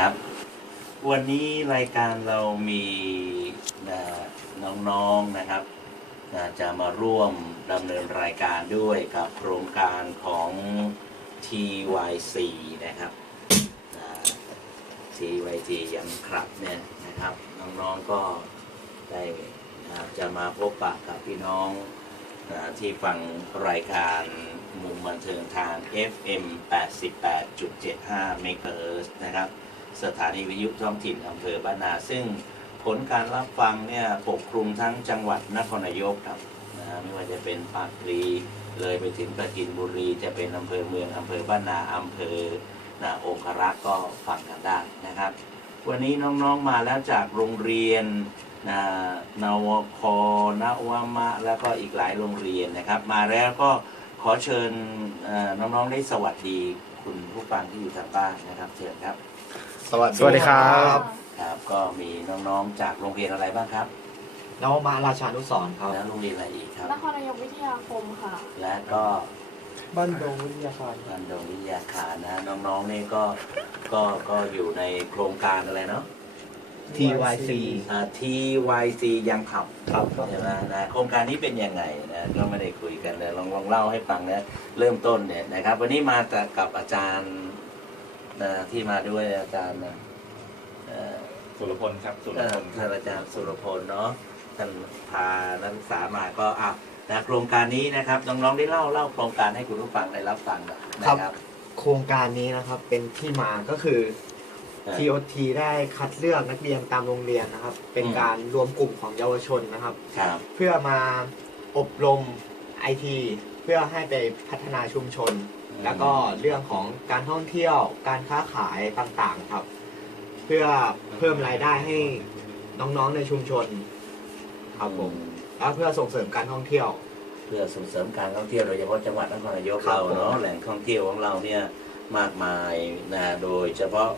ครับ วันนี้รายการเรามีน้องๆนะครับ จะมาร่วมดำเนินรายการด้วยกับโครงการของ TYC นะครับ TYC ยังครับเนี่ยนะครับ น้องๆก็ได้จะมาพบปะกับพี่น้องที่ฟังรายการมุมบันเทิงทาง FM 88.75 MHz นะครับ สถานีวิทยุท้องถิ่นอำเภอบ้านนา ซึ่งผลการรับฟังเนี่ยปกคลุมทั้งจังหวัดนครนายกครับนะฮะไม่ว่าจะเป็นปากพลีเลยไปถึงประจินบุรี จะเป็นอำเภอเมืองอำเภอบ้านนาอำเภอนาองครักษ์ก็ฟังกันได้นะครับ วันนี้น้องๆมาแล้วจากโรงเรียนนะนวคนวมะ แล้วก็อีกหลายโรงเรียนนะครับ มาแล้วก็ขอเชิญน้องๆได้สวัสดีคุณผู้ฟังที่อยู่ทางบ้านนะครับเชิญครับ สวัสดีสวัสดีครับ ครับก็มีน้องๆจากโรงเรียนอะไรบ้างครับ นวมาราชานุสรณ์ครับแล้วโรงเรียนอะไรอีกครับ นครนายกวิทยาคมค่ะ และก็บ้านดงวิทยาคารบันดงวิทยาคารนะน้องๆนี่ก็ก็ก็อยู่ในโครงการอะไรเนาะ TYC อ่า TYC ยังขับครับ ใช่ไหมนะโครงการนี้เป็นยังไงนะก็ไม่ได้คุยกันเลยลองลองเล่าให้ฟังนะเริ่มต้นเนี่ยนะครับ วันนี้มาแต่กับอาจารย์ นะที่มาด้วยอาจารย์นะเอ่อสุรพลครับสุรเอ่พอลท่านอาจารย์สุรพลเนาะท่านพานักศึกษามาก็อะนะโครงการนี้นะครับน้องๆได้เล่าเล่าโครงการให้คุณผู้ฟังได้รับฟังหน่อยนะครับโครงการนี้นะครับเป็นที่มาก็คือเอ่อ TOT ได้คัดเลือกนักเรียนตามโรงเรียนนะครับ เป็นอืม การรวมกลุ่มของเยาวชนนะครับ ครับ เพื่อมาอบรมไอทีเพื่อให้ไปพัฒนาชุมชน แล้วก็เรื่องของการท่องเที่ยวการค้าขายต่างๆครับ เพื่อเพิ่มรายได้ให้น้องๆในชุมชนครับผมแล้วเพื่อส่งเสริมการท่องเที่ยว เพื่อส่งเสริมการท่องเที่ยวโดยเฉพาะจังหวัดนครนายกครับเราเนาะผมแหล่งท่องเที่ยวของเราเนี่ยมากมายนะโดยเฉพาะ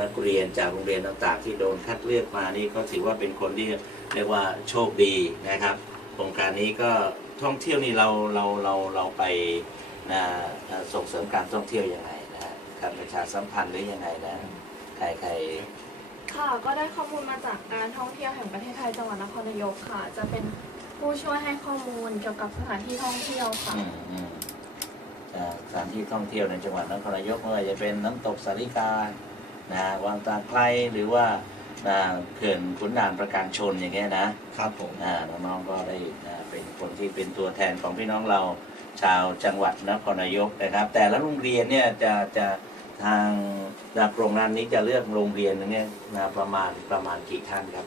นักเรียนจากโรงเรียนต่างๆ ที่โดนคัดเลือกมานี่ก็ถือว่าเป็นคนที่เรียกว่าโชคดีนะครับโครงการนี้ก็ท่องเที่ยวนี่เราเราเราเราไป นะส่งเสริมการท่องเที่ยวยังไงนะการประชาสัมพันธ์หรือยังไงนะใครใครค่ะก็ได้ข้อมูลมาจากการท่องเที่ยวแห่งประเทศไทยจังหวัดนครนายกค่ะ จะเป็นผู้ช่วยให้ข้อมูลเกี่ยวกับสถานที่ท่องเที่ยวค่ะอืมอืมอ่าสถานที่ท่องเที่ยวในจังหวัดนครนายกไม่ว่าจะเป็นน้ำตกสาริกานะวังตาไคร้หรือว่าอ่าเขื่อนขุนด่านประการชนอย่างเงี้ยนะครับผมอ่าน้องๆก็ได้อ่าเป็นคนที่เป็นตัวแทนของพี่น้องเรา ชาวจังหวัดนครนายกนะครับ แต่ละโรงเรียนเนี่ยจะจะทางจากโครงงานนี้จะเลือกโรงเรียนนึงเนี่ยนะประมาณประมาณกี่ท่านครับ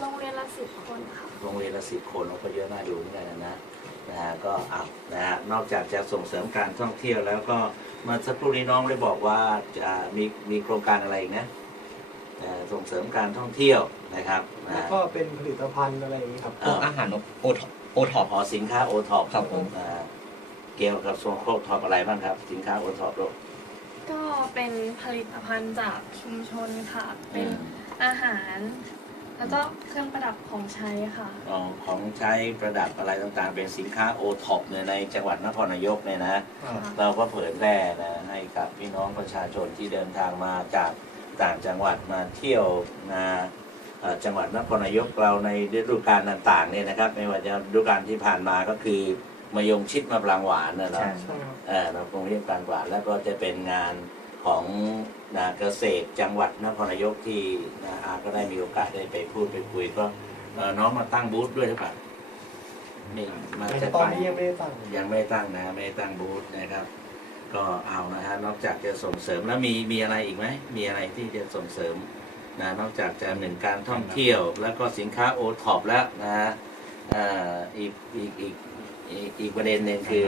โรงเรียนละสิบคนค่ะโรงเรียนละสิบคนเราก็เยอะน่าดูเหมือนกันนะนะนะฮะก็เอานะฮะนอกจากจะส่งเสริมการท่องเที่ยวแล้วก็เมาสักครู่นี้น้องได้บอกว่าจะมีมีโครงการอะไรอีกนะเอ่อส่งเสริมการท่องเที่ยวนะครับนะแล้วก็เป็นผลิตภัณฑ์อะไรอย่างนี้ครับพวกอาหารโอท็อปโอ ท็อปหอสินค้าโอท็อปครับผมเกี่ยวกับส่วนโคท็อปอะไรบ้างครับ สินค้าโอท็อปโลกก็เป็นผลิตภัณฑ์จากชุมชนค่ะ เป็นอาหาร แล้วก็เครื่องประดับของใช้ค่ะของของใช้ประดับอะไรต่างๆ เป็นสินค้าโอท็อปเนี่ยในจังหวัดนครนายกเนี่ยนะ เราก็เผยแพร่นะให้กับพี่น้องประชาชนที่เดินทางมาจากต่างจังหวัดมาเที่ยวนะเอ่อ จังหวัดนครนายกเราในฤดูกาลต่างๆเนี่ยนะครับไม่ว่าจะฤดูกาลที่ผ่านมาก็คือมะยงชิดมะปรางหวานนะเนาะใช่ใช่ครับเออเราคงเรียกปรางหวานแล้วก็จะเป็นงานของนะเกษตรจังหวัดนครนายกที่นะอาก็ได้มีโอกาสได้ไปพูดไปคุยก็เอ่อน้องมาตั้งบูธด้วยหรือเปล่านี่มาแต่จากตอนไปนี้ยังไม่ได้ตั้งยังไม่ตั้งนะ ไม่ตั้งบูธนะครับ ก็เอานะฮะนอกจากจะส่งเสริมแล้วมีมีอะไรอีกไหมมีอะไรที่จะส่งเสริม นะนอกจากจะหนึ่งการท่องเที่ยว แล้วก็สินค้าโอท็อปแล้วนะฮะอ่าอีกอีกอีกอีกอีกประเด็นหนึ่งคือ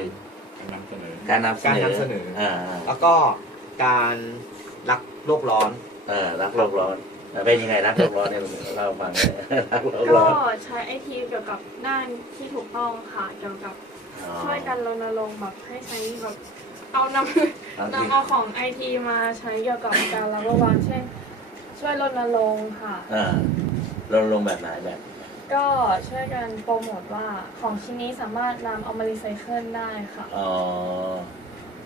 การนำเสนอการนำเสนอการนำเสนออ่าแล้วก็การรักโลกร้อนเออรักโลกร้อนเออเป็นยังไงรักโลกร้อนเนี่ยเราฟังเนี่ยรักโลกก็ร้อนใช้ไอทีเกี่ยวกับด้านที่ถูกต้องค่ะเกี่ยวกับอ๋อช่วยกันรณรงค์แบบให้ใช้แบบเอานำเอาที่นำเอาของไอทีมาใช้เกี่ยวกับการรับระวังเช่น ช่วยรณรงค์ค่ะ อ่าเราลงแบบไหนแบบ ก็ช่วยกันโปรโมทว่าของชิ้นนี้สามารถนำเอามารีไซเคิลได้ค่ะอ๋อ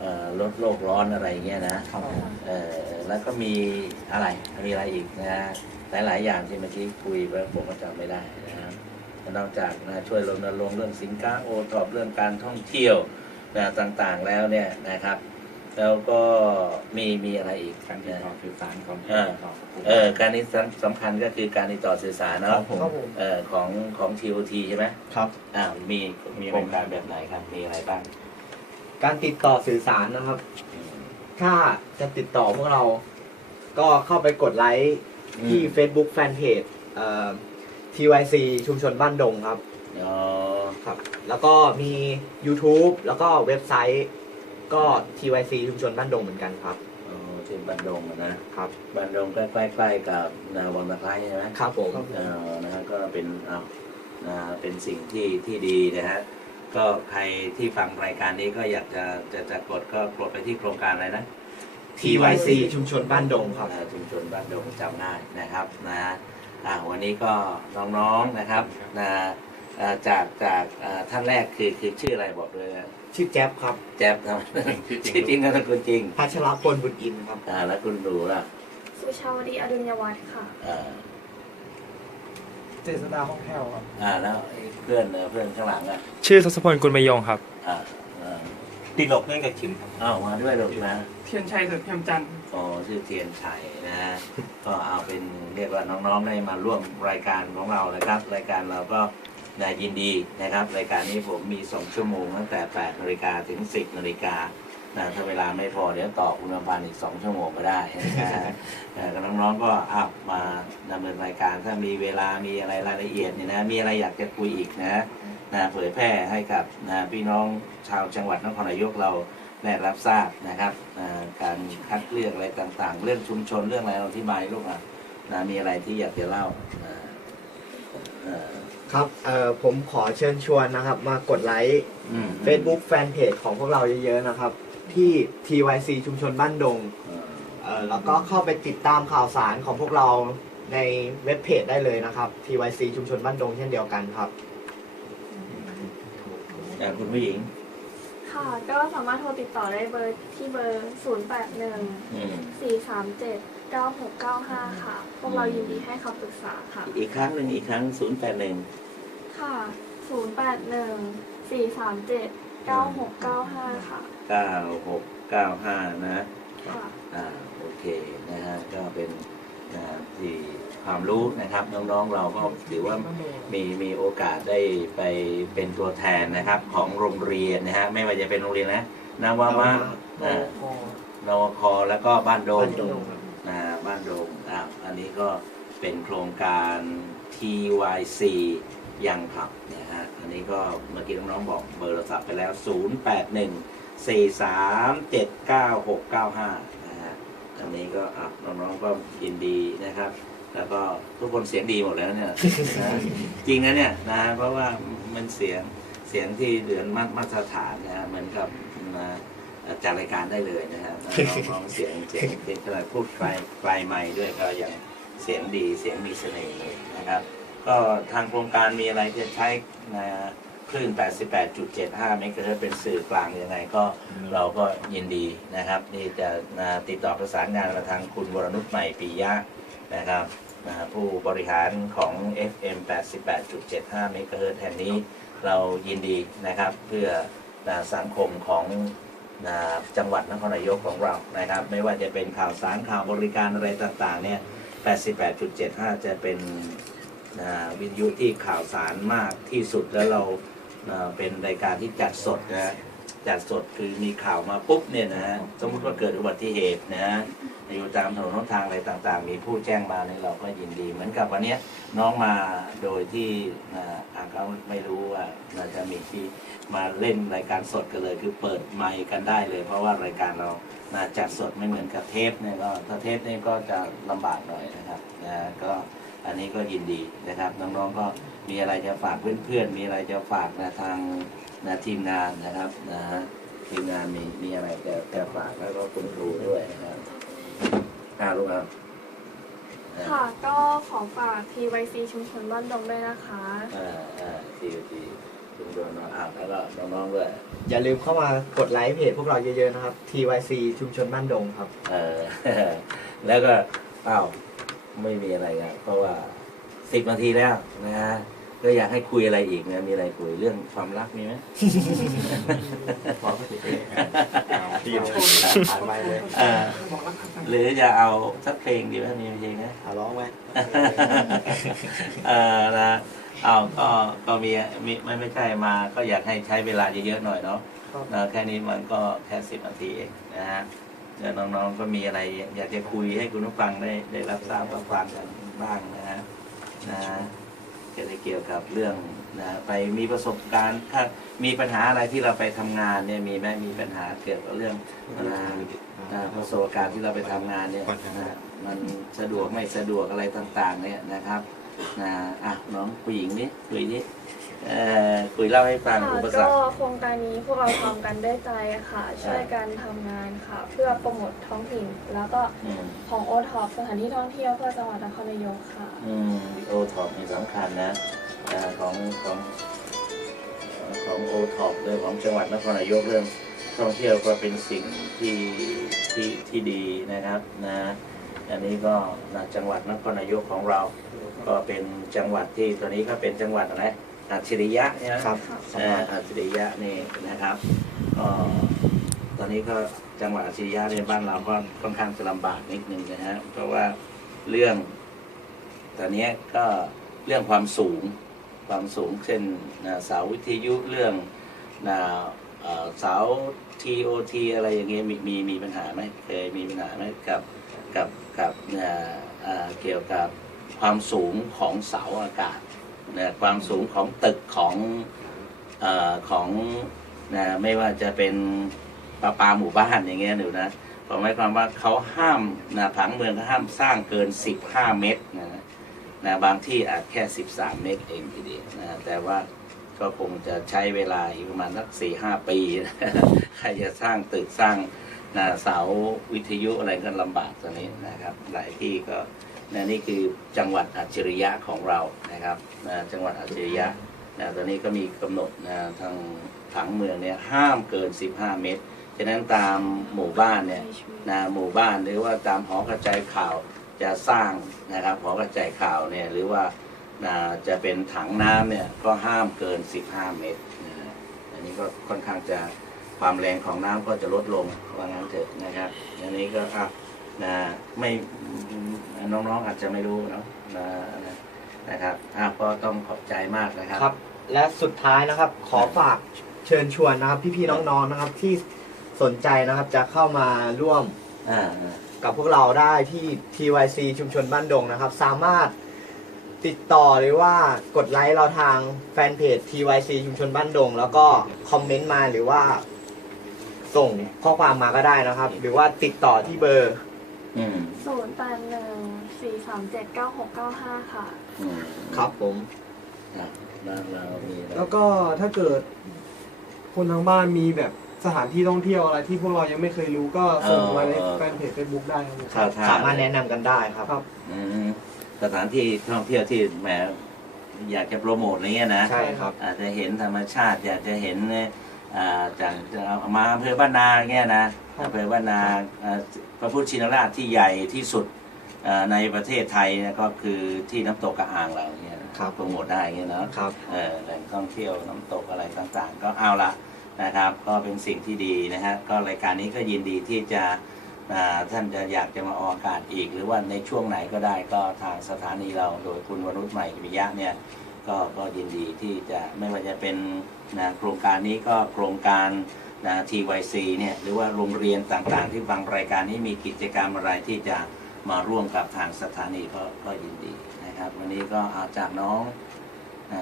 เอ่อลดโลกร้อนอะไรเงี้ยนะ ครับเออแล้วก็มีอะไร มีอะไรอีกนะฮะหลาย ๆ อย่างที่เมื่อกี้คุยไปผมก็จำไม่ได้นะครับนอกจากนะช่วยรณรงค์เรื่องสินค้าโอทอปเรื่องการท่องเที่ยวนะต่าง ๆ แล้วเนี่ยนะครับ แล้วก็มีมีอะไรอีกการติดต่อสื่อสารของเออเออการนี้สำสำคัญก็คือการติดต่อสื่อสารครัเนาะบผมครับผมเออของของ TOT ใช่ไหมครับอ่ามีมีโครงการแบบไหนครับมีอะไรบ้าง การติดต่อสื่อสารนะครับอืมถ้าจะติดต่อพวกเรา ก็เข้าไปกดไลค์ที่อืม Facebook Fanpage เอ่อ TYC ชุมชนบ้านดงครับอ๋อครับ แล้วก็มี YouTube แล้วก็เว็บไซต์ ก็ TYC ชุมชนบ้านดงเหมือนกันครับ อ๋อที่บันดงอะนะครับ บันดงใกล้ๆกับนาวังตะไคร้ใช่ไหมครับผม เออนะฮะก็เป็นเอานะเป็นสิ่งที่ที่ดีนะฮะก็ใครที่ฟังรายการนี้ก็อยากจะจะจะกดก็กดไปที่โครงการอะไรนะ TYC ชุมชนบ้านดงครับอ่าชุมชนบ้านดงจำง่ายนะครับนะอ่าวันนี้ก็น้องๆนะครับนะ อ่าจากจากอ่าท่านแรกคือคือชื่ออะไรบอกด้วยนะชื่อแจ๊บครับแจ๊บนะชื่อจริงนามสกุลจริงพัชรพลบุญอินทร์ครับ อ่าแล้วคุณดูล่ะสุชาวดีอดุลยวัฒน์ค่ะ อ่าเจษดาห้องแถวครับ อ่าแล้วไอ้เพื่อนเอ่อเพื่อนข้างหลังอะชื่อทศพลกุลมยงครับ อ่าอ่าติดหลบเนื่องจากชิมครับ อ้าวมาด้วยหรอกนะ เทียนชัยสุดเทียมจันทร์อ๋อชื่อเทียนชัยนะฮะ ก็เอาเป็นเรียกว่าน้องๆได้มาร่วมรายการของเรานะครับ รายการเราก็ นะยินดีนะครับ รายการนี้ผมมี 2 ชั่วโมงตั้งแต่8นาฬิกาถึง 10นาฬิกานะถ้าเวลาไม่พอเดี๋ยวต่อคุณอภันอีก 2 ชั่วโมงก็ได้นะก็น้องๆก็อัพมาดำเนินรายการถ้ามีเวลามีอะไรรายละเอียดเนี่ยนะมีอะไรอยากจะคุยอีกนะนะเผยแพร่ให้กับนะพี่น้องชาวจังหวัดนครนายกเราได้รับทราบนะครับการคัดเลือกอะไรต่างๆ เรื่องชุมชนเรื่องอะไรเราที่บายลูกอะนะมีอะไรที่อยากจะเล่า ครับเอ่อผมขอเชิญชวนนะครับ มากดไลค์ อืม Facebook Fanpage ของพวกเราเยอะๆนะครับ ที่ TYC ชุมชนบ้านดงเอ่อเอ่อแล้วก็เข้าไปติดตามข่าวสารของพวกเราในเว็บเพจได้เลยนะครับ TYC ชุมชนบ้านดงเช่นเดียวกันครับอ่าคุณผู้หญิง ค่ะ ก็สามารถโทรติดต่อได้เบอร์ที่เบอร์ 0 8 1อืม4 3 7 9 6 9 5 ค่ะ พวกเรายินดีให้คำปรึกษาค่ะ อีกครั้งหนึ่งอีกครั้งศูนย์แปดหนึ่งค่ะ0 8 1 4 3 7 9 6 9 5 ค่ะเก้าหกเก้าห้านะค่ะ อ่าโอเคนะฮะก็เป็นอ่าที่ความรู้นะครับ น้องๆเราก็ถือว่ามีมีโอกาสได้ไปเป็นตัวแทนนะครับ ของโรงเรียนนะฮะไม่ว่าจะเป็นโรงเรียนนะนาวามะนวอ่าพอนวคแล้วก็บ้านโดมบ้านโดมครับนะบ้านโดมอะอันนี้ก็เป็นโครงการ TYC ยังขับนะฮะอันนี้ก็เมื่อกี้น้องๆบอกเบอร์โทรศัพท์ไปแล้ว 081 4379 695นะฮะอันนี้ก็อะน้องๆก็ยินดีนะครับ แล้วก็ทุกคนเสียงดีหมดแล้วเนี่ยนะจริงนะเนี่ยนะเพราะว่ามันเสียงเสียงที่เดือนมามาตรฐานนะเหมือนกับนะจัดรายการได้เลยนะครับน้องๆเสียงเสียงเป็นขนาดพูดไกลไกลไมค์ด้วยก็ยังเสียงดีเสียงมีเสน่ห์เลยนะครับ ก็ทางโครงการมีอะไรจะใช้นะคลื่น 88.75 เมกะเฮิรตซ์เป็นสื่อกลางยังไงก็เราก็ยินดีนะครับที่จะนะติดต่อประสานงานมาทางคุณวรนุชใหม่ปียะนะครับนะผู้บริหารของ FM 88.75 เมกะเฮิรตซ์แห่งนี้เรายินดีนะครับเพื่อนะสังคมของนะจังหวัดนครนายกของเรานะครับ ไม่ว่าจะเป็นข่าวสารข่าวบริการอะไรต่างๆเนี่ย 88.75 จะเป็นนะ วิทยุที่ข่าวสารมากที่สุดแล้วเราเป็นรายการที่จัดสดนะจัดสดคือมีข่าวมาปุ๊บเนี่ยนะฮะสมมติว่าเกิดอุบัติเหตุนะฮะอยู่ตามถนนหนทางอะไรต่างๆ มีผู้แจ้งมาเนี่ยเราก็ยินดี เหมือนกับวันนี้น้องมาโดยที่นะอ่างเขาไม่รู้ว่าเราจะมีที่มาเล่นรายการสดกันเลย คือเปิดไมค์กันได้เลย เพราะว่ารายการเราจัดสดไม่เหมือนกับเทปเนี่ยก็ถ้าเทปเนี่ยก็จะลำบากหน่อยนะครับนะก็ อันนี้ก็ยินดีนะครับ น้องๆก็มีอะไรจะฝากเพื่อนๆมีอะไรจะฝากนะทางนะทีมงานนะครับนะฮะทีมงานมีมีอะไรจะจะฝากแล้วก็คุณครูด้วยนะครับอาลูกครับอ่าค่ะ ก็ขอฝาก TYC ชุมชนบ้านดงด้วยนะคะ อ่าอ่าทีทีชุมชนนอนอาบแล้วก็น้องๆด้วย อย่าลืมเข้ามากดไลค์เพจพวกเราเยอะๆนะครับ TYC ชุมชนบ้านดงครับ เออ แล้วก็เอ้า ไม่มีอะไรครับเพราะว่าสิบนาทีแล้วนะฮะก็อยากให้คุยอะไรอีกนะมีอะไรคุยเรื่องความรักมีไหมพอก็ติดเองดีเลยผ่านไปเลยเออบอกรักครับหรือจะเอาสักเพลงดีไหมมีเพลงนะเอาร้องไหมเออนะเอาก็ก็มีมีไม่ไม่ใช่มา ก็อยากให้ใช้เวลาเยอะๆหน่อยเนาะนะแค่นี้มันก็แค่สิบนาทีเองนะฮะ เดี๋ยวน้องๆก็มีอะไร อยากจะคุยให้คุณผู้ฟังได้ได้รับทราบรับฟังกันบ้างนะฮะนะเกี่ยวกับเกี่ยวกับเรื่องนะไปมีประสบการณ์ถ้ามีปัญหาอะไรที่เราไปทำงานเนี่ยมีไหมมีปัญหาเกี่ยวกับเรื่องนะนะประสบการณ์ที่เราไปทำงานเนี่ยนะมันสะดวกไม่สะดวกอะไรต่าง ๆ เนี่ยนะครับนะอะน้องผู้หญิงนี่คุยนี่ เอ่อคุยเล่าให้ฟังค่ะอุปสรก็รคโครงการนี้พวกเราทำกันด้วยใจค่ะ ช่วยกันทำงานค่ะ เพื่อโปรโมทท้องถิ่น แล้วก็อืม ของโอท็อปสถานที่ท่องเที่ยวเพื่อจังหวัดนครนายกค่ะ อืมโอท็อปนี่สำคัญนะอ่าของของของโอท็อปเรื่องของจังหวัดนครนายกเรื่องท่องเที่ยวก็เป็นสิ่งที่ที่ที่ดีนะครับนะอันนี้ก็นะจังหวัดนครนายกของเรา ก็เป็นจังหวัดที่ตอนนี้ก็เป็นจังหวัดอะไร อัจฉริยะใช่ไหมครับเอ่ออัจฉริยะนี่นะครับก็ตอนนี้ก็จังหวัดอัจฉริยะในบ้านเราก็ค่อนข้างจะลำบากนิดนึงนะฮะเพราะว่าเรื่อง ตอนนี้ก็เรื่องความสูงความสูงเช่นนะเสาวิทยุเรื่องนะเอ่อเสา TOT อะไรอย่างเงี้ยมีมีมีปัญหาไหมเคยมีปัญหาไหมกับกับกับนะเอ่อเกี่ยวกับความสูงของเสาอากาศ นะความสูงของตึกของอของนะไม่ว่าจะเป็นปลาปาหมู่บ้านอย่างเงี้ยหนูนะผมหมายความว่าเขาห้ามนะผังเมืองเขาห้ามสร้างเกิน 15 เมตรนะนะบางที่อาจแค่ 13 เมตรเองทีเดียวนะแต่ว่าก็คงจะใช้เวลาอีกประมาณสักสี่ห้าปีใครจะสร้างตึกสร้างนะเสาวิทยุอะไรก็ลำบากตอนนี้นะครับ หลายที่ก็ นะนี่คือจังหวัดอัจฉริยะของเรานะครับนะจังหวัดอัจฉริยะนะตอนนี้ก็มีกำหนดนะทางผังเมืองเนี่ยห้ามเกิน 15 เมตรฉะนั้นตามหมู่บ้านเนี่ยนะหมู่บ้านหรือว่าตามหอกระจายข่าวจะสร้างนะครับหอกระจายข่าวเนี่ยหรือว่านะจะเป็นถังน้ำเนี่ยก็ห้ามเกิน 15 เมตรนะอันนี้ก็ค่อนข้างจะความแรงของน้ำก็จะลดลงว่างั้นเถอะนะครับอันนี้ก็อะ นะไม่น้องๆอาจจะไม่รู้เนาะนะนะนะครับอะก็ต้องขอบใจมากนะครับครับ และสุดท้ายนะครับ ขอฝากเชิญชวนนะครับ พี่ๆน้องๆนะครับที่สนใจนะครับจะเข้ามาร่วมอ่าอ่ากับพวกเราได้ที่ TYC ชุมชนบ้านดงนะครับ สามารถติดต่อหรือว่ากดไลค์เราทางแฟนเพจ TYC ชุมชนบ้านดง แล้วก็คอมเมนต์มาหรือว่า ส่งข้อความมาก็ได้นะครับ หรือว่าติดต่อที่เบอร์ อืมศูนย์แปดหนึ่งสี่สามเจ็ดเก้าหกเก้าห้าค่ะ อืมครับผม อะแล้วเรามีอะไรแล้วก็ถ้าเกิด คนทางบ้านมีแบบสถานที่ท่องเที่ยวอะไรที่พวกเรายังไม่เคยรู้ก็ส่งมาในแฟนเพจเฟซบุ๊กได้ครับผมข่าวทางสามารถแนะนำกันได้ครับ ครับ อืมสถานที่ท่องเที่ยวที่แหมอยากจะโปรโมทอะไรเงี้ยนะ ใช่ครับ อาจจะเห็นธรรมชาติอยากจะเห็นอ่าจากจะเอามาอำเภอบ้านนาเงี้ยนะอำเภอบ้านนาอ่าพ ระพุทธชินราชที่ใหญ่ที่สุดอ่าในประเทศไทยเนี่ยก็คือที่น้ำตกกระอ่างเราเนี่ยนะครับโปรโมทได้เงี้ยเนาะครับเออแหล่งท่องเที่ยวน้ำตกอะไรต่างๆ ก็เอาละนะครับ ก็เป็นสิ่งที่ดีนะฮะก็รายการนี้ก็ยินดีที่จะอ่าท่านจะอยากจะมาออกอากาศอีก หรือว่าในช่วงไหนก็ได้ก็ทางสถานีเราโดยคุณวรุษใหม่วิยะเนี่ยก็ก็ยินดีที่จะไม่ว่าจะเป็นนะโครงการนี้ก็โครงการ นะ TYC เนี่ยหรือว่าโรงเรียนต่างๆ ที่ฟังรายการนี้มีกิจกรรมอะไรที่จะมาร่วมกับทางสถานีก็ก็ยินดีนะครับ วันนี้ก็เอาจากน้องอา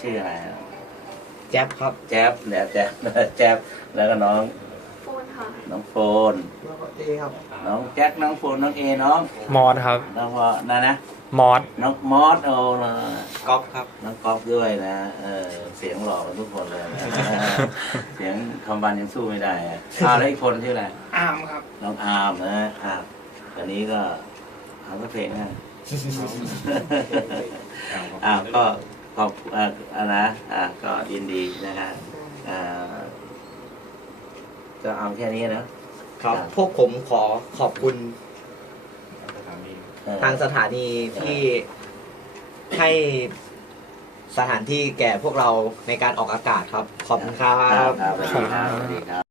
ชื่ออะไรนะแจ๊บครับแจ๊บเนี่ยแจ๊บแจ๊บแล้วก็น้องโฟน ค่ะน้องโฟน แล้วก็เอครับน้องแจ็ค น้องโฟน น้องเอน้อง มอสครับ น้องพอนะนะ มอส น้องมอสโอ้นะก๊อฟครับ น้องก๊อฟด้วยนะเออเสียงหล่อกันทุกคนเลยนะเสียงคำบันยังสู้ไม่ได้อะอ้าวแล้วอีกคนชื่ออะไร อามครับน้องอาร์มนะอาร์มอันนี้ก็เอาสักเพลงนะอ้าวก็ขอบเอ่ออะนะอะก็ยินดีนะฮะอ่า ก็เอาแค่นี้นะ ครับ พวกผมขอขอบคุณสถานีเออทางสถานีที่ให้สถานที่แก่พวกเราในการออกอากาศครับ ขอบคุณครัครับบครับสวัสดีครับสวัสดีครับ